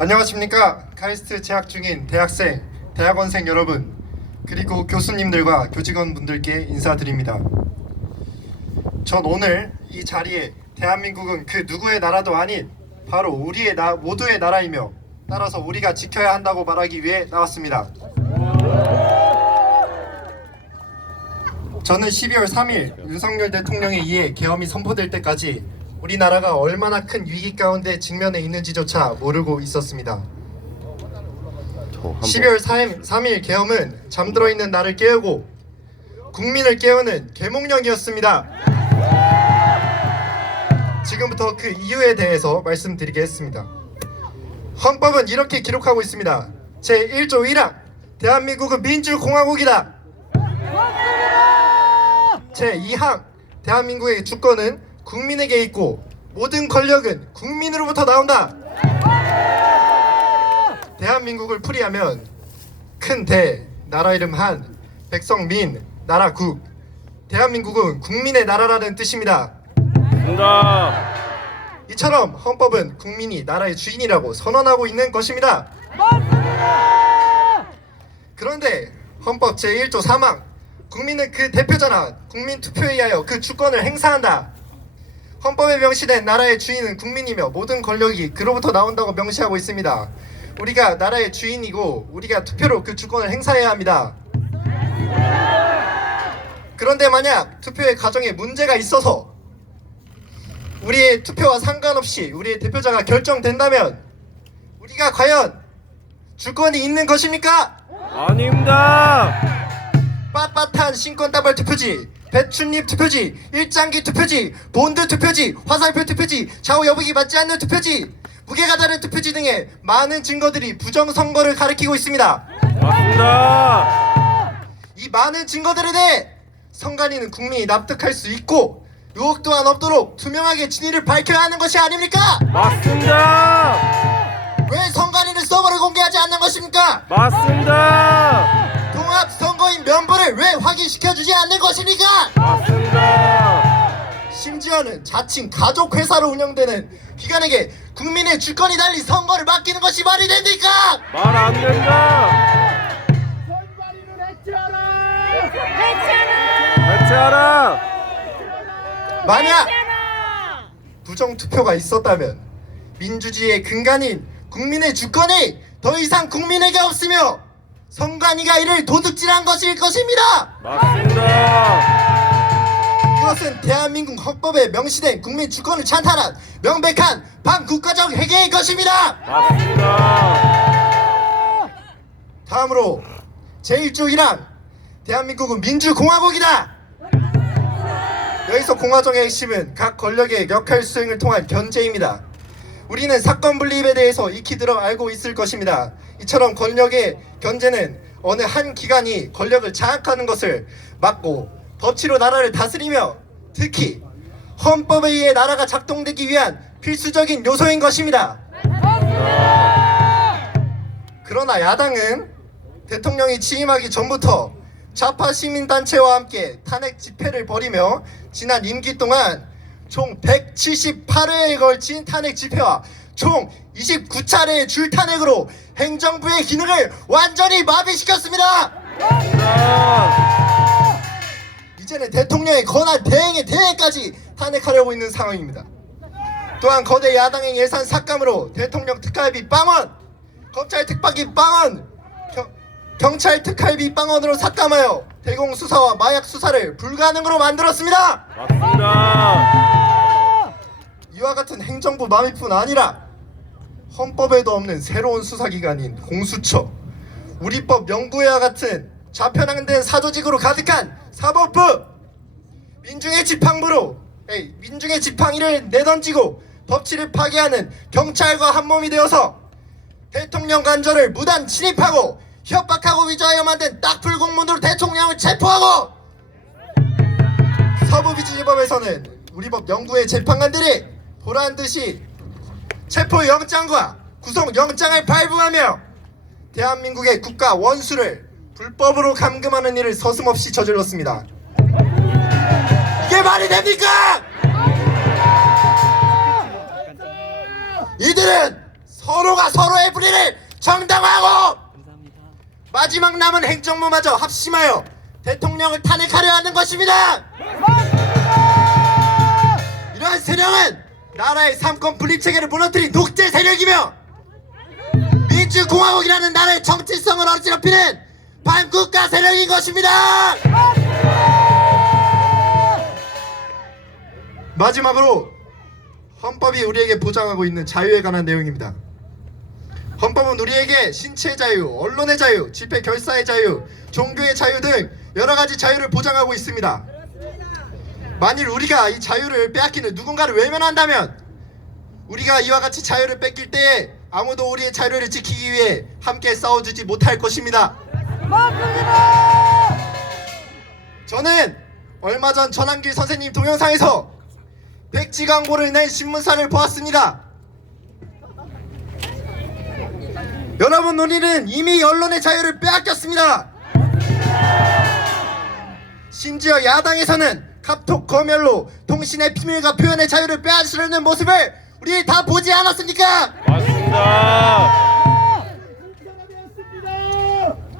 안녕하십니까. 카이스트 재학 중인 대학생, 대학원생 여러분, 그리고 교수님들과 교직원분들께 인사드립니다. 전 오늘 이 자리에 대한민국은 그 누구의 나라도 아닌 바로 우리의 모두의 나라이며 따라서 우리가 지켜야 한다고 말하기 위해 나왔습니다. 저는 12월 3일 윤석열 대통령에 의해 계엄이 선포될 때까지 우리나라가 얼마나 큰 위기 가운데 직면해 있는지조차 모르고 있었습니다. 12월 3일 계엄은 잠들어 있는 나를 깨우고 국민을 깨우는 계몽령이었습니다. 지금부터 그 이유에 대해서 말씀드리겠습니다. 헌법은 이렇게 기록하고 있습니다. 제1조 1항 대한민국은 민주공화국이다. 제2항 대한민국의 주권은 국민에게 있고 모든 권력은 국민으로부터 나온다. 대한민국을 풀이하면 큰 대, 나라 이름 한, 백성 민, 나라 국. 대한민국은 국민의 나라라는 뜻입니다. 정답. 이처럼 헌법은 국민이 나라의 주인이라고 선언하고 있는 것입니다. 그런데 헌법 제1조 3항 국민은 그 대표자나 국민 투표에 의하여 그 주권을 행사한다. 헌법에 명시된 나라의 주인은 국민이며 모든 권력이 그로부터 나온다고 명시하고 있습니다. 우리가 나라의 주인이고 우리가 투표로 그 주권을 행사해야 합니다. 그런데 만약 투표의 과정에 문제가 있어서 우리의 투표와 상관없이 우리의 대표자가 결정된다면 우리가 과연 주권이 있는 것입니까? 아닙니다. 빳빳한 신권다발 투표지, 배춧잎 투표지, 일장기 투표지, 본드 투표지, 화살표 투표지, 좌우 여부기 맞지 않는 투표지, 무게가 다른 투표지 등의 많은 증거들이 부정선거를 가리키고 있습니다. 맞습니다. 이 많은 증거들에 대해 선관위는 국민이 납득할 수 있고 의혹 또한 없도록 투명하게 진위를 밝혀야 하는 것이 아닙니까? 맞습니다. 왜 선관위는 서버를 공개하지 않는 것입니까? 맞습니다. 통합 선거인 면부를 왜 확인시켜주지 않는 것입니까? 맞습니다. 심지어는 자칭 가족회사로 운영되는 기관에게 국민의 주권이 달린 선거를 맡기는 것이 말이 됩니까? 말 안 된다. 해체하라. 만약 부정투표가 있었다면 민주주의의 근간인 국민의 주권이 더 이상 국민에게 없으며 선관위가 이를 도둑질한 것일 것입니다. 맞습니다. 이것은 대한민국 헌법에 명시된 국민 주권을 찬탈한 명백한 반국가적 회계의 것입니다. 맞습니다. 다음으로 제1조 1항 대한민국은 민주공화국이다. 여기서 공화정의 핵심은 각 권력의 역할 수행을 통한 견제입니다. 우리는 사건 분립에 대해서 익히 들어 알고 있을 것입니다. 이처럼 권력의 견제는 어느 한 기관이 권력을 장악하는 것을 막고 법치로 나라를 다스리며 특히 헌법에 의해 나라가 작동되기 위한 필수적인 요소인 것입니다. 그러나 야당은 대통령이 취임하기 전부터 좌파 시민단체와 함께 탄핵 집회를 벌이며 지난 임기 동안 총 178회에 걸친 탄핵 집회와 총 29차례의 줄탄핵으로 행정부의 기능을 완전히 마비시켰습니다. 이제는 대통령의 권한 대행의 대행까지 탄핵하려고 있는 상황입니다. 또한 거대 야당의 예산 삭감으로 대통령 특활비 빵원, 검찰 특파기 빵원, 경찰 특활비 빵원으로 삭감하여 대공수사와 마약 수사를 불가능으로 만들었습니다. 맞습니다. 이와 같은 행정부 마비뿐 아니라 헌법에도 없는 새로운 수사기관인 공수처, 우리법 연구회와 같은 좌편향된 사조직으로 가득한 사법부, 민중의 지팡이를 내던지고 법치를 파괴하는 경찰과 한몸이 되어서 대통령 관저를 무단 침입하고 협박하고 위조하여 만든 딱풀 공문으로 대통령을 체포하고 서부비지법에서는 우리법 연구회 재판관들이 보란듯이 체포영장과 구속영장을 발부하며 대한민국의 국가 원수를 불법으로 감금하는 일을 서슴없이 저질렀습니다. 이게 말이 됩니까? 이들은 서로가 서로의 불의를 정당화하고 마지막 남은 행정부마저 합심하여 대통령을 탄핵하려 하는 것입니다. 이러한 세력은 나라의 삼권 분립 체계를 무너뜨린 독재 세력이며 민주공화국이라는 나라의 정체성을 어지럽히는 반국가 세력인 것입니다. 마지막으로 헌법이 우리에게 보장하고 있는 자유에 관한 내용입니다. 헌법은 우리에게 신체의 자유, 언론의 자유, 집회 결사의 자유, 종교의 자유 등 여러 가지 자유를 보장하고 있습니다. 만일 우리가 이 자유를 빼앗기는 누군가를 외면한다면 우리가 이와 같이 자유를 뺏길 때에 아무도 우리의 자유를 지키기 위해 함께 싸워주지 못할 것입니다. 저는 얼마 전 전한길 선생님 동영상에서 백지 광고를 낸 신문사를 보았습니다. 여러분, 우리는 이미 언론의 자유를 빼앗겼습니다. 심지어 야당에서는 카톡 검열로 통신의 비밀과 표현의 자유를 빼앗으려는 모습을 우리 다 보지 않았습니까? 맞습니다.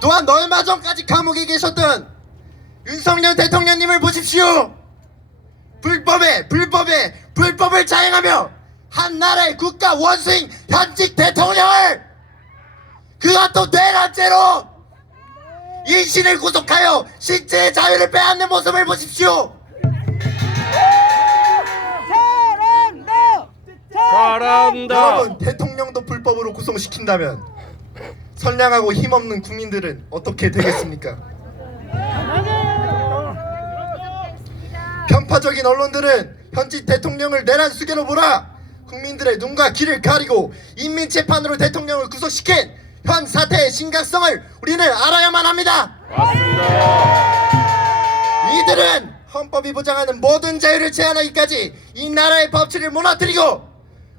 또한 얼마 전까지 감옥에 계셨던 윤석열 대통령님을 보십시오. 불법을 자행하며 한 나라의 국가 원수인 현직 대통령을 그것도 내란죄로 인신을 구속하여 신체의 자유를 빼앗는 모습을 보십시오. 잘한다. 여러분, 대통령도 불법으로 구속시킨다면 선량하고 힘없는 국민들은 어떻게 되겠습니까? 편파적인 언론들은 현직 대통령을 내란 수괴로 몰아 국민들의 눈과 귀를 가리고 인민재판으로 대통령을 구속시킨 현 사태의 심각성을 우리는 알아야만 합니다. 맞습니다. 이들은 헌법이 보장하는 모든 자유를 제한하기까지 이 나라의 법치를 무너뜨리고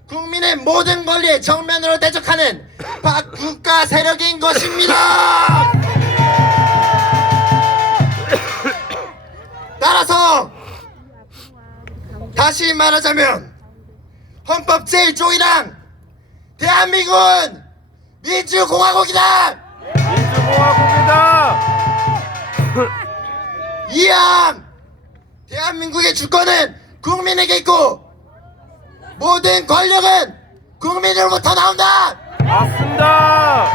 국민의 모든 권리에 정면으로 대적하는 반국가 세력인 것입니다. 따라서 다시 말하자면 헌법 제1조이랑 대한민국은 민주공화국이다. 민주공화국이다. 이항 대한민국의 주권은 국민에게 있고 모든 권력은 국민으로부터 나온다. 맞습니다.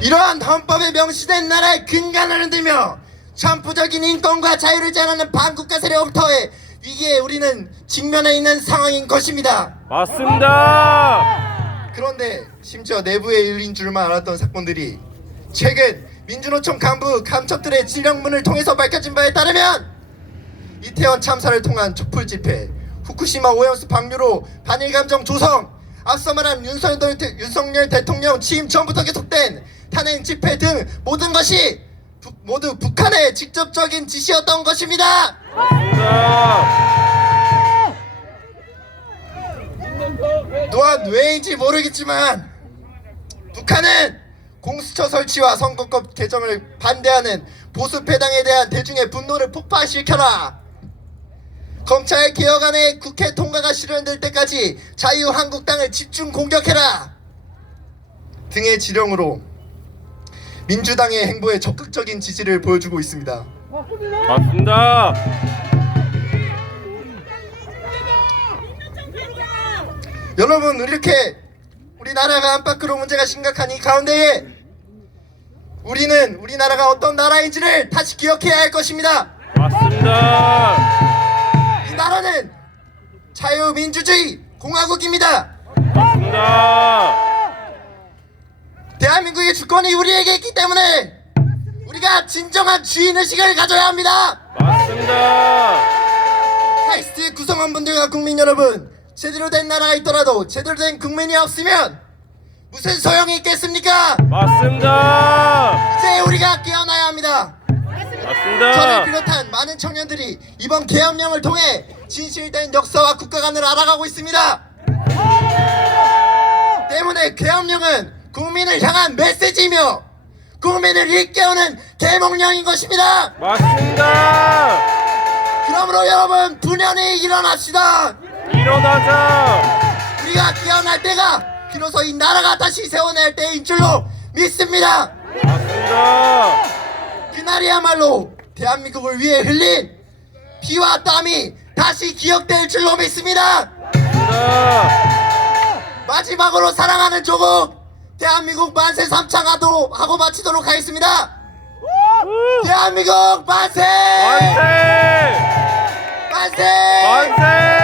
이러한 헌법에 명시된 나라의 근간을 흔들며 천부적인 인권과 자유를 제한하는 반국가 세력부터의 위기에 우리는 직면해 있는 상황인 것입니다. 맞습니다. 그런데 심지어 내부에 열린 줄만 알았던 사건들이 최근 민주노총 간부 감첩들의 진령문을 통해서 밝혀진 바에 따르면 이태원 참사를 통한 촛불 집회, 후쿠시마 오염수 방류로 반일 감정 조성, 앞서 말한 윤석열 대통령 취임 전부터 계속된 탄핵 집회 등 모든 것이 모두 북한의 직접적인 지시였던 것입니다. 맞습니다. 또한 왜인지 모르겠지만 북한은 공수처 설치와 선거법 개정을 반대하는 보수 패당에 대한 대중의 분노를 폭발시켜라, 검찰 개혁안의 국회 통과가 실현될 때까지 자유한국당을 집중 공격해라 등의 지령으로 민주당의 행보에 적극적인 지지를 보여주고 있습니다. 맞습니다. 여러분, 이렇게 우리나라가 안팎으로 문제가 심각한 이 가운데에 우리는 우리나라가 어떤 나라인지를 다시 기억해야 할 것입니다. 맞습니다. 이 나라는 자유민주주의 공화국입니다. 맞습니다. 대한민국의 주권이 우리에게 있기 때문에 우리가 진정한 주인의식을 가져야 합니다. 맞습니다. 카이스트 구성원분들과 국민 여러분, 제대로 된 나라가 있더라도 제대로 된 국민이 없으면 무슨 소용이 있겠습니까? 맞습니다. 이제 우리가 깨어나야 합니다. 저를 맞습니다. 비롯한 많은 청년들이 이번 계엄령을 통해 진실된 역사와 국가관을 알아가고 있습니다. 때문에 계엄령은 국민을 향한 메시지이며 국민을 일깨우는 계몽령인 것입니다. 맞습니다. 그러므로 여러분, 분연히 일어납시다. 일어나자. 우리가 깨어날 때가 비로소 이 나라가 다시 세워낼 때인 줄로 믿습니다. 맞습니다. 그날이야말로 대한민국을 위해 흘린 피와 땀이 다시 기억될 줄로 믿습니다. 맞습니다. 마지막으로 사랑하는 조국 대한민국 만세 삼창하고 마치도록 하겠습니다. 대한민국 만세! 만세! 만세! 만세!